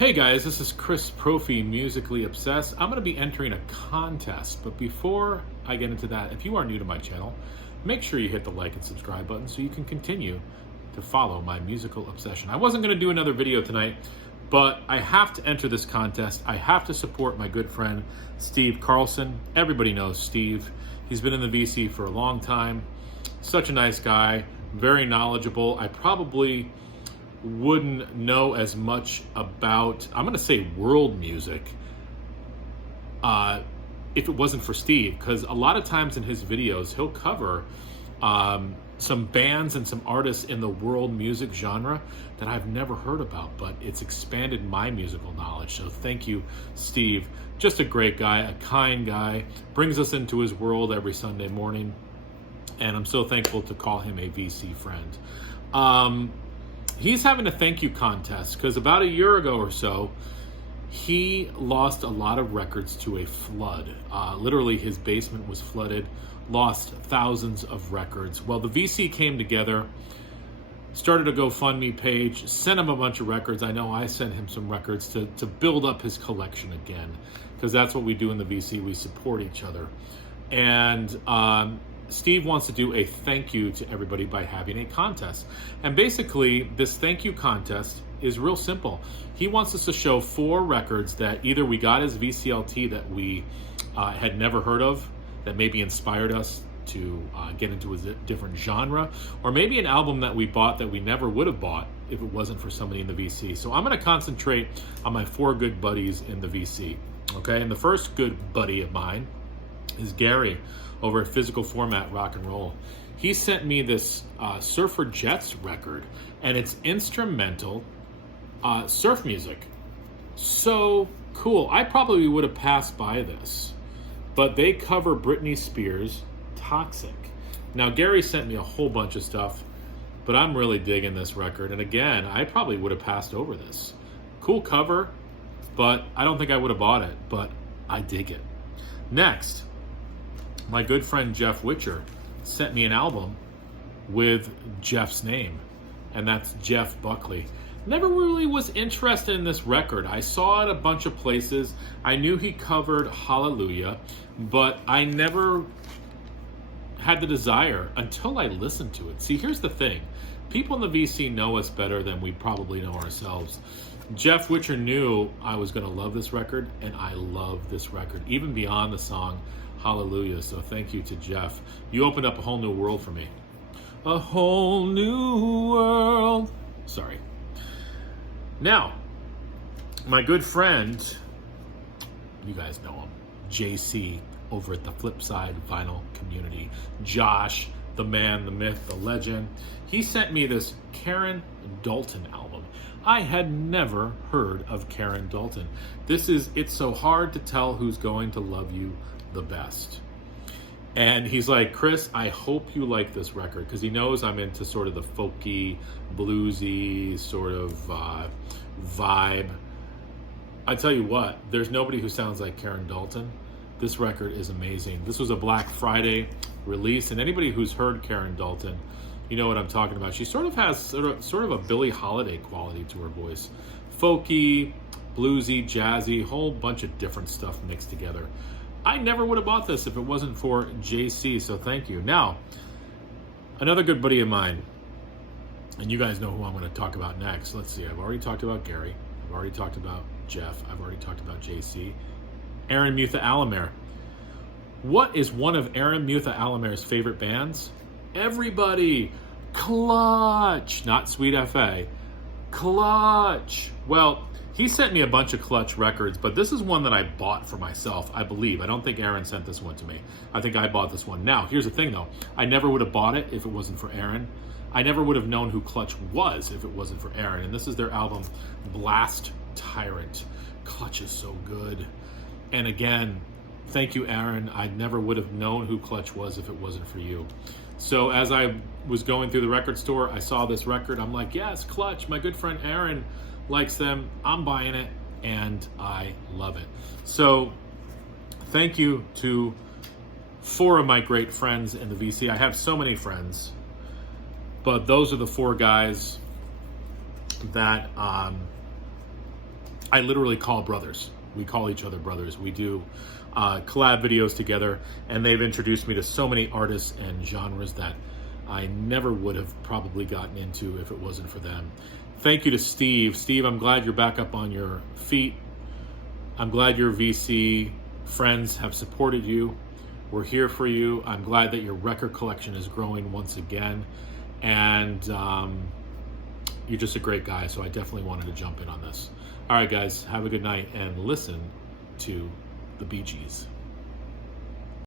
Hey guys, this is Chris Profi, Musically Obsessed. I'm going to be entering a contest, but before I get into that, if you are new to my channel, make sure you hit the like and subscribe button so you can continue to follow my musical obsession. I wasn't going to do another video tonight, but I have to enter this contest. I have to support my good friend, Steve Carlson. Everybody knows Steve. He's been in the VC for a long time. Such a nice guy, very knowledgeable. I probably wouldn't know as much about, I'm going to say world music, if it wasn't for Steve, because a lot of times in his videos, he'll cover some bands and some artists in the world music genre that I've never heard about, but it's expanded my musical knowledge. So thank you, Steve. Just a great guy, a kind guy, brings us into his world every Sunday morning, and I'm so thankful to call him a VC friend. He's having a thank you contest because about a year ago or so, he lost a lot of records to a flood. Literally, his basement was flooded, lost thousands of records. Well, the VC came together, started a GoFundMe page, sent him a bunch of records. I know I sent him some records to build up his collection again, because that's what we do in the VC. We support each other. And Steve wants to do a thank you to everybody by having a contest. And basically, this thank you contest is real simple. He wants us to show 4 records that either we got as VCLT that we had never heard of, that maybe inspired us to get into a different genre, or maybe an album that we bought that we never would have bought if it wasn't for somebody in the VC. So I'm going to concentrate on my 4 good buddies in the VC. Okay, and the first good buddy of mine is Gary over at Physical Format Rock and Roll. He sent me this Surfer Jets record, and it's instrumental surf music. So cool. I probably would have passed by this, but they cover Britney Spears' Toxic. Now, Gary sent me a whole bunch of stuff, but I'm really digging this record. And again, I probably would have passed over this. Cool cover, but I don't think I would have bought it, but I dig it. Next, my good friend Jeff Witcher sent me an album with Jeff's name, and that's Jeff Buckley. Never really was interested in this record. I saw it a bunch of places. I knew he covered Hallelujah, but I never had the desire until I listened to it. See, here's the thing. People in the VC know us better than we probably know ourselves. Jeff Witcher knew I was going to love this record, and I love this record, even beyond the song Hallelujah. So thank you to Jeff. You opened up a whole new world for me. A whole new world. Sorry. Now, my good friend, you guys know him, JC, over at the Flipside Vinyl Community. Josh, the man, the myth, the legend. He sent me this Karen Dalton album. I had never heard of Karen Dalton. This is It's So Hard to Tell Who's Going to Love You the Best. And he's like, Chris, I hope you like this record, because he knows I'm into sort of the folky, bluesy sort of vibe. I tell you what, there's nobody who sounds like Karen Dalton. This record is amazing. This was a Black Friday release, and anybody who's heard Karen Dalton, you know what I'm talking about. She sort of has sort of a Billie Holiday quality to her voice. Folky, bluesy, jazzy, whole bunch of different stuff mixed together. I never would have bought this if it wasn't for JC, so thank you. Now, another good buddy of mine, and you guys know who I'm going to talk about next. Let's see, I've already talked about Gary. I've already talked about Jeff. I've already talked about JC. Aaron Mutha Alamere. What is one of Aaron Mutha Alamere's favorite bands? Everybody. Clutch. Not Sweet FA. Clutch. Well, he sent me a bunch of Clutch records, but this is one that I bought for myself, I believe. I don't think Aaron sent this one to me. I think I bought this one. Now, here's the thing, though. I never would have bought it if it wasn't for Aaron. I never would have known who Clutch was if it wasn't for Aaron. And this is their album, Blast Tyrant. Clutch is so good. And again, thank you, Aaron. I never would have known who Clutch was if it wasn't for you. So as I was going through the record store, I saw this record. I'm like, yes, Clutch. My good friend Aaron likes them. I'm buying it, and I love it. So thank you to 4 of my great friends in the VC. I have so many friends, but those are the 4 guys that I literally call brothers. We call each other brothers. We do collab videos together, and they've introduced me to so many artists and genres that I never would have probably gotten into if it wasn't for them. Thank you to Steve. Steve, I'm glad you're back up on your feet. I'm glad your VC friends have supported you. We're here for you. I'm glad that your record collection is growing once again. And you're just a great guy, so I definitely wanted to jump in on this. All right, guys, have a good night and listen to the Bee Gees.